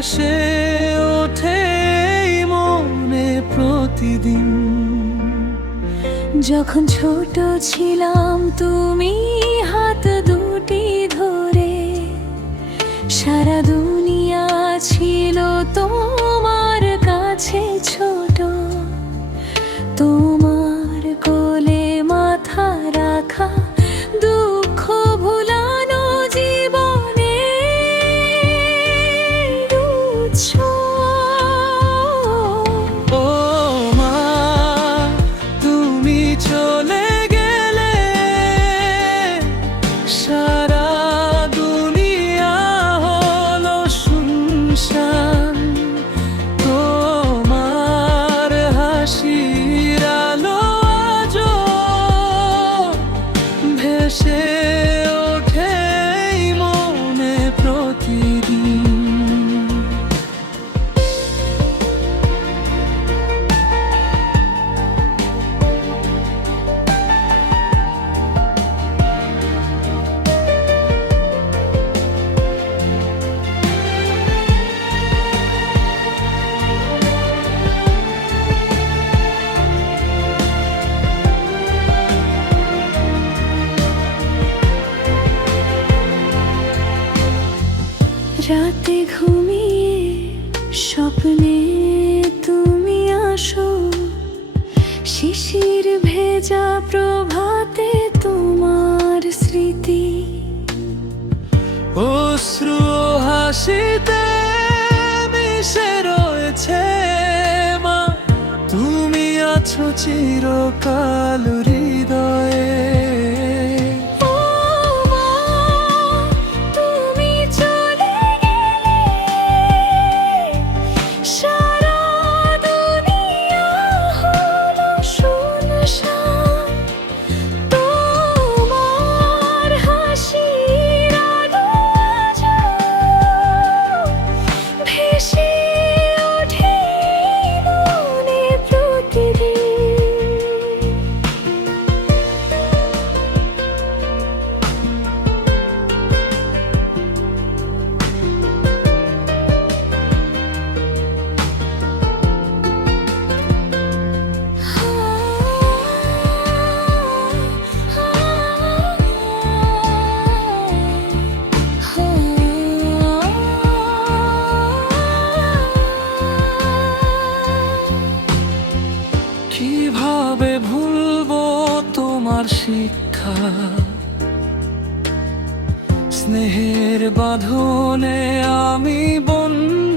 ভেসে ওঠে এই মনে প্রতিদিন। যখন ছোট ছিলাম তুমি হাত দুটি ধরে, সারা দুনিয়া ছিল তোমার কাছে ছোট। তোমার কোলে মাথা রাখা, দুঃখ ভুলানো জীবনে উৎস। ও মা, তুমি চলে গেলে সারা দুনিয়া হলো শুনশান। তোমার হাসির আলো আজও ভেসে ওঠে এই মনে প্রতিদিন। রাতে ঘুমিয়ে স্বপ্নে তুমি আসো, শিশির ভেজা প্রভাতে তোমার স্মৃতি। অশ্রু ও হাসিতে মিশে রয়েছে মা, তুমি আছো চিরকাল হৃদয়ে। ও মা, তুমি চলে গেলে সারা দুনিয়া হলো শুনশান। তোমার হাসির আলো আজও ভেসে ওঠে মনে প্রতিদিন। কিভাবে ভুলবো তোমার শিক্ষা, স্নেহের বাঁধনে আমি বন্ধ